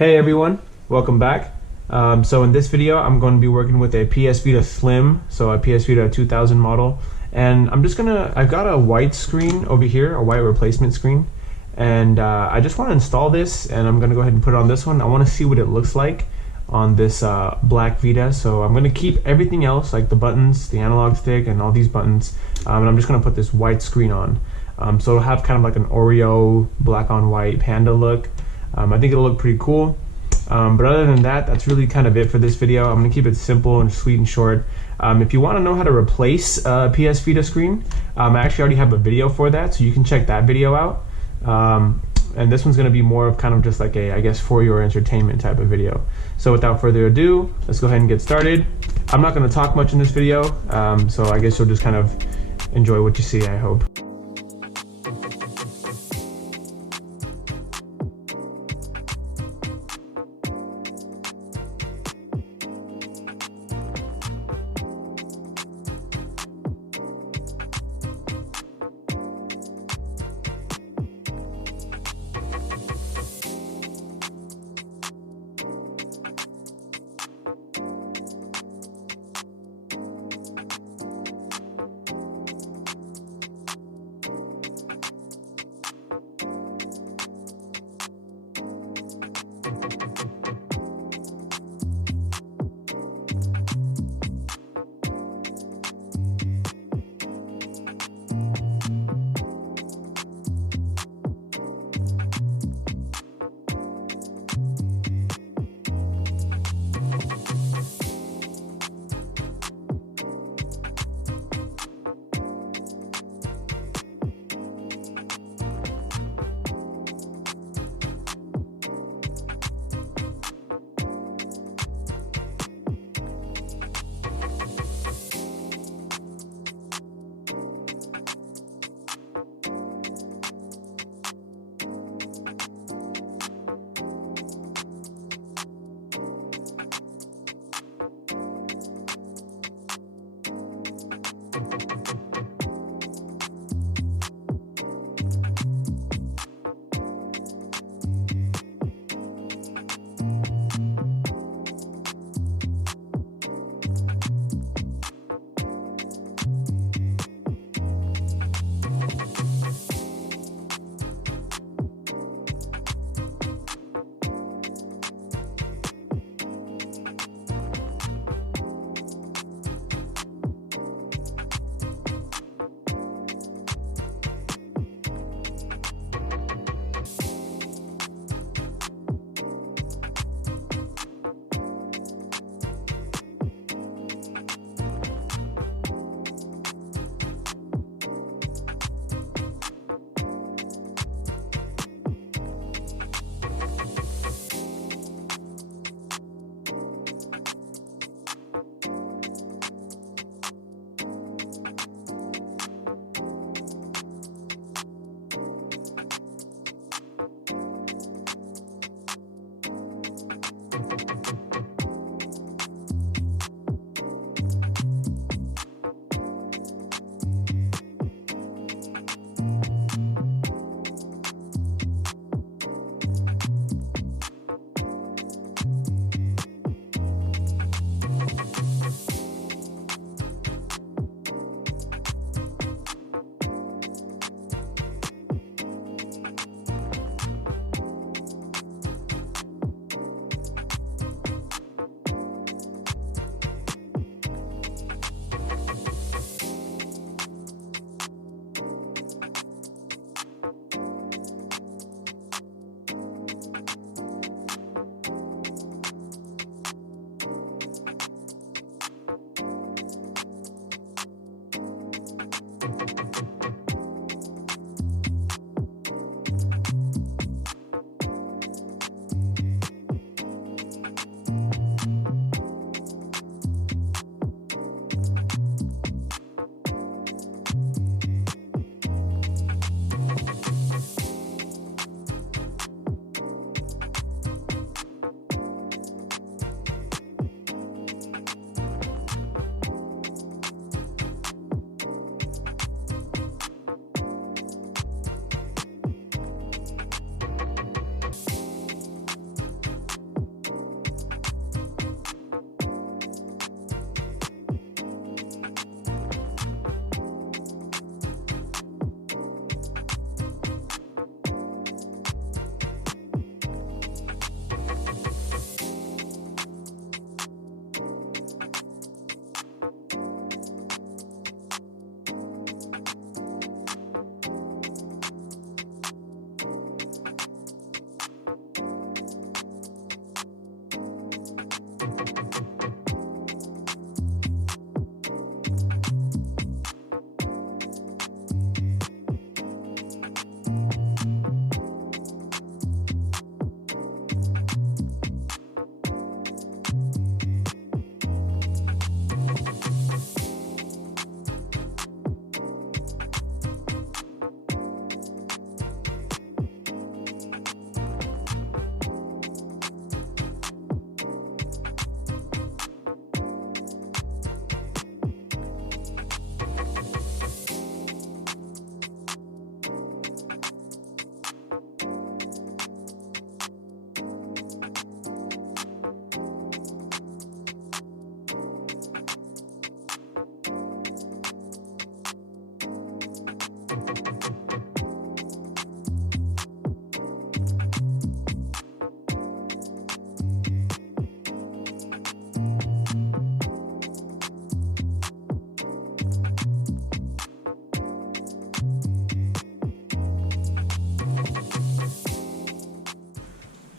Hey everyone, welcome back. So in this video, I'm going to be working with a PS Vita Slim, so a PS Vita 2000 model. And I've got a white screen over here, a white replacement screen. And I just want to install this, and I'm going to go ahead and put it on this one. I want to see what it looks like on this black Vita. So I'm going to keep everything else, like the buttons, the analog stick, and all these buttons. And I'm just going to put this white screen on. So it'll have kind of like an OREO black on white panda look. I think it'll look pretty cool. But other than that, that's really kind of it for this video. I'm going to keep it simple and sweet and short. If you want to know how to replace a PS Vita screen, I actually already have a video for that, so you can check that video out. And this one's going to be more of kind of just like a, I guess, for your entertainment type of video. So without further ado, let's go ahead and get started. I'm not going to talk much in this video, so I guess you'll just kind of enjoy what you see, I hope.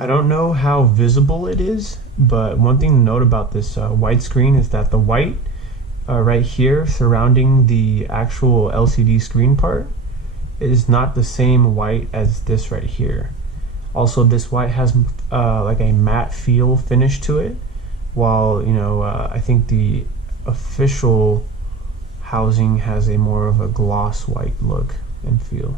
I don't know how visible it is, but one thing to note about this white screen is that the white right here surrounding the actual LCD screen part is not the same white as this right here. Also, this white has like a matte feel finish to it, while I think the official housing has a more of a gloss white look and feel.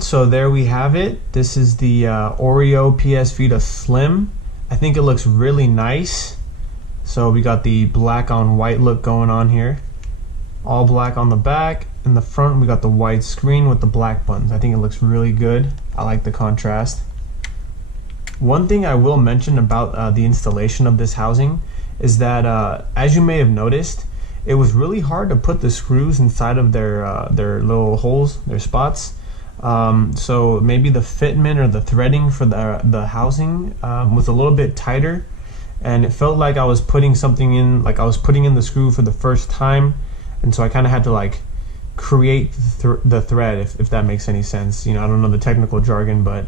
So there we have it. This is the OREO PSVITA Slim. I think it looks really nice. So we got the black on white look going on here. All black on the back. In the front we got the white screen with the black buttons. I think it looks really good. I like the contrast. One thing I will mention about the installation of this housing is that as you may have noticed, it was really hard to put the screws inside of their little holes, their spots. So maybe the fitment or the threading for the housing was a little bit tighter, and it felt like I was putting something in, like I was putting in the screw for the first time, and so I kind of had to like create the thread, if that makes any sense. You know, I don't know the technical jargon, but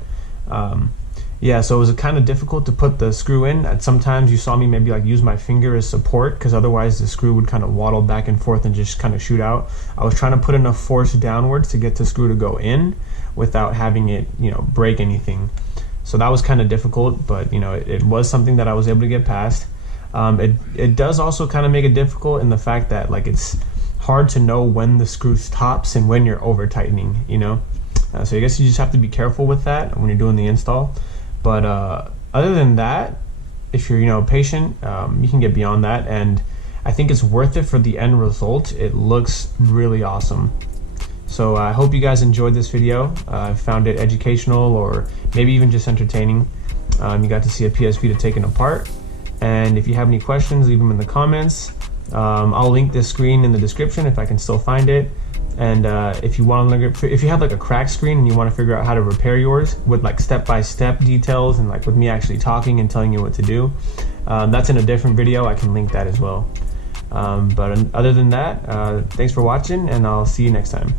yeah, so it was kind of difficult to put the screw in. And sometimes you saw me maybe like use my finger as support, because otherwise the screw would kind of waddle back and forth and just kind of shoot out. I was trying to put enough force downwards to get the screw to go in without having it, you know, break anything. So that was kind of difficult, but you know, it was something that I was able to get past. It does also kind of make it difficult in the fact that like it's hard to know when the screw stops and when you're over tightening, you know. So I guess you just have to be careful with that when you're doing the install. But other than that, if you're, you know, patient, you can get beyond that, and I think it's worth it for the end result. It looks really awesome. So I hope you guys enjoyed this video. Found it educational or maybe even just entertaining. You got to see a PSVITA taken apart. And if you have any questions, leave them in the comments. I'll link this screen in the description if I can still find it. And if you want to, if you have like a cracked screen and you want to figure out how to repair yours with like step-by-step details and like with me actually talking and telling you what to do, that's in a different video. I can link that as well. But other than that, thanks for watching, and I'll see you next time.